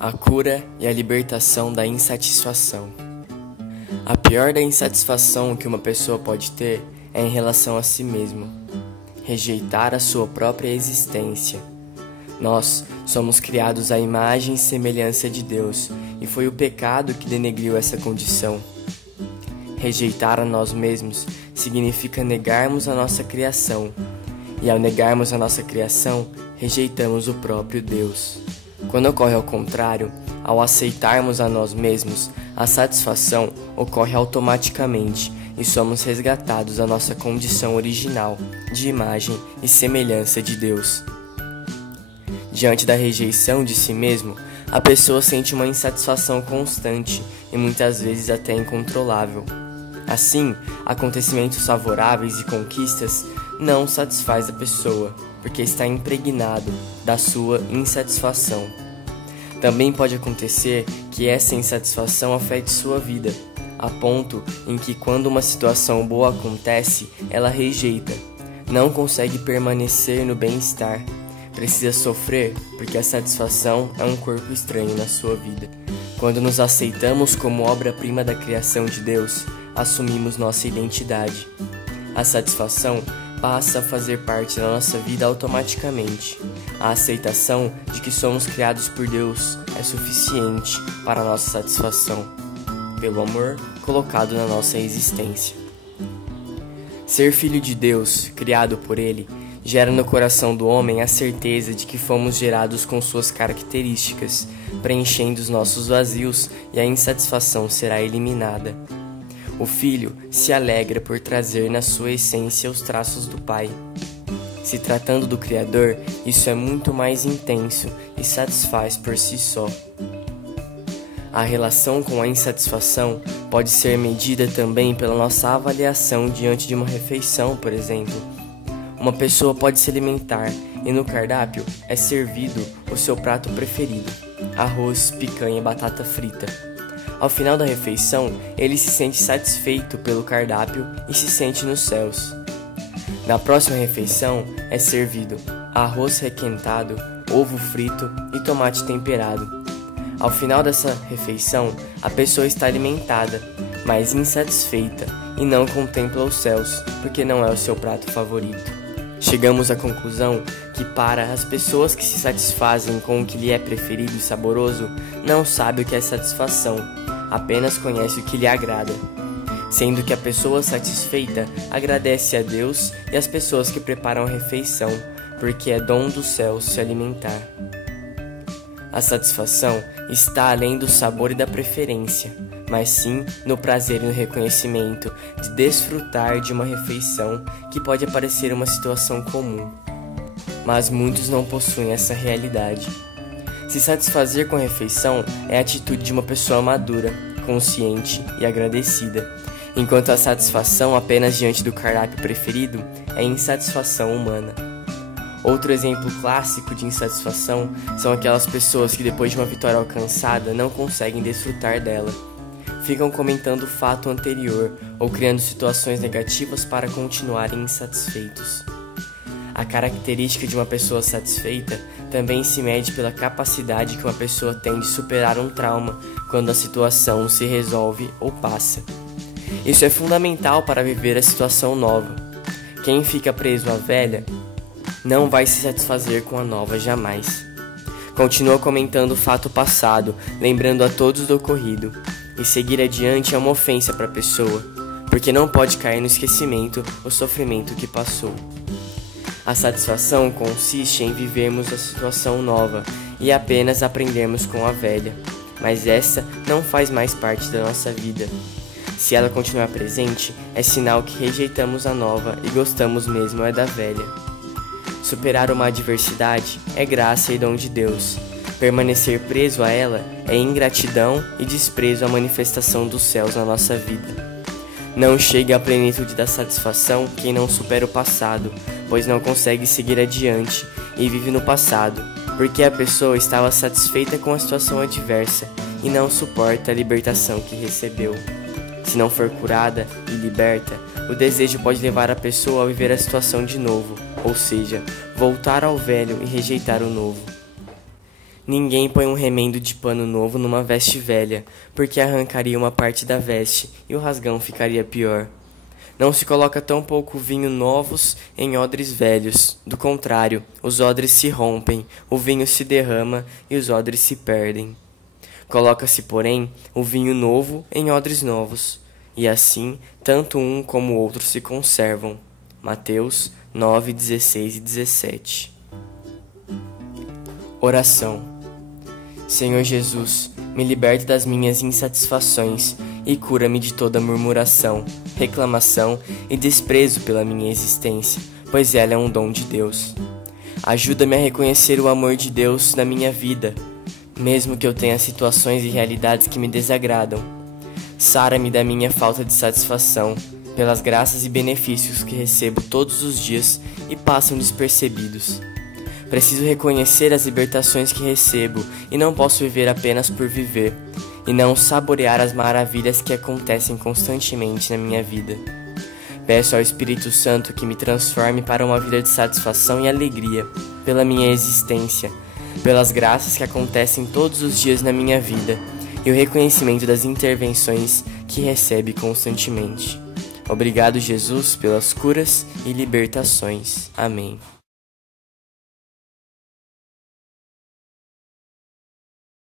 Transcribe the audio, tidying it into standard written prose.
A cura e a libertação da insatisfação. A pior da insatisfação que uma pessoa pode ter é em relação a si mesmo, rejeitar a sua própria existência. Nós somos criados à imagem e semelhança de Deus, e foi o pecado que denegriu essa condição. Rejeitar a nós mesmos significa negarmos a nossa criação, e ao negarmos a nossa criação, rejeitamos o próprio Deus. Quando ocorre ao contrário, ao aceitarmos a nós mesmos, a satisfação ocorre automaticamente e somos resgatados da nossa condição original, de imagem e semelhança de Deus. Diante da rejeição de si mesmo, a pessoa sente uma insatisfação constante e muitas vezes até incontrolável. Assim, acontecimentos favoráveis e conquistas não satisfaz a pessoa, porque está impregnado da sua insatisfação. Também pode acontecer que essa insatisfação afete sua vida, a ponto em que quando uma situação boa acontece, ela rejeita, não consegue permanecer no bem-estar, precisa sofrer porque a satisfação é um corpo estranho na sua vida. Quando nos aceitamos como obra-prima da criação de Deus, assumimos nossa identidade. A satisfação passa a fazer parte da nossa vida automaticamente. A aceitação de que somos criados por Deus é suficiente para a nossa satisfação, pelo amor colocado na nossa existência. Ser filho de Deus, criado por Ele, gera no coração do homem a certeza de que fomos gerados com suas características, preenchendo os nossos vazios e a insatisfação será eliminada. O filho se alegra por trazer na sua essência os traços do pai. Se tratando do Criador, isso é muito mais intenso e satisfaz por si só. A relação com a insatisfação pode ser medida também pela nossa avaliação diante de uma refeição, por exemplo. Uma pessoa pode se alimentar e no cardápio é servido o seu prato preferido: arroz, picanha e batata frita. Ao final da refeição, ele se sente satisfeito pelo cardápio e se sente nos céus. Na próxima refeição, é servido arroz requentado, ovo frito e tomate temperado. Ao final dessa refeição, a pessoa está alimentada, mas insatisfeita e não contempla os céus, porque não é o seu prato favorito. Chegamos à conclusão que para as pessoas que se satisfazem com o que lhe é preferido e saboroso, não sabe o que é satisfação, apenas conhece o que lhe agrada. Sendo que a pessoa satisfeita agradece a Deus e às pessoas que preparam a refeição, porque é dom do céu se alimentar. A satisfação está além do sabor e da preferência, mas sim no prazer e no reconhecimento de desfrutar de uma refeição que pode parecer uma situação comum. Mas muitos não possuem essa realidade. Se satisfazer com a refeição é a atitude de uma pessoa madura, consciente e agradecida, enquanto a satisfação apenas diante do cardápio preferido é insatisfação humana. Outro exemplo clássico de insatisfação são aquelas pessoas que depois de uma vitória alcançada não conseguem desfrutar dela. Ficam comentando o fato anterior ou criando situações negativas para continuarem insatisfeitos. A característica de uma pessoa satisfeita também se mede pela capacidade que uma pessoa tem de superar um trauma quando a situação se resolve ou passa. Isso é fundamental para viver a situação nova. Quem fica preso à velha não vai se satisfazer com a nova jamais. Continua comentando o fato passado, lembrando a todos do ocorrido, e seguir adiante é uma ofensa para a pessoa, porque não pode cair no esquecimento o sofrimento que passou. A satisfação consiste em vivermos a situação nova e apenas aprendermos com a velha, mas essa não faz mais parte da nossa vida. Se ela continuar presente, é sinal que rejeitamos a nova e gostamos mesmo é da velha. Superar uma adversidade é graça e dom de Deus. Permanecer preso a ela é ingratidão e desprezo à manifestação dos céus na nossa vida. Não chega à plenitude da satisfação quem não supera o passado, pois não consegue seguir adiante e vive no passado, porque a pessoa estava satisfeita com a situação adversa e não suporta a libertação que recebeu. Se não for curada e liberta, o desejo pode levar a pessoa a viver a situação de novo, ou seja, voltar ao velho e rejeitar o novo. Ninguém põe um remendo de pano novo numa veste velha, porque arrancaria uma parte da veste e o rasgão ficaria pior. Não se coloca tão pouco vinho novos em odres velhos. Do contrário, os odres se rompem, o vinho se derrama e os odres se perdem. Coloca-se, porém, o vinho novo em odres novos, e assim tanto um como o outro se conservam. Mateus 9, 16 e 17. Oração. Senhor Jesus, me liberte das minhas insatisfações e cura-me de toda murmuração, reclamação e desprezo pela minha existência, pois ela é um dom de Deus. Ajuda-me a reconhecer o amor de Deus na minha vida, mesmo que eu tenha situações e realidades que me desagradam. Sara-me da minha falta de satisfação, pelas graças e benefícios que recebo todos os dias e passam despercebidos. Preciso reconhecer as libertações que recebo e não posso viver apenas por viver, e não saborear as maravilhas que acontecem constantemente na minha vida. Peço ao Espírito Santo que me transforme para uma vida de satisfação e alegria, pela minha existência, pelas graças que acontecem todos os dias na minha vida e o reconhecimento das intervenções que recebe constantemente. Obrigado, Jesus, pelas curas e libertações. Amém.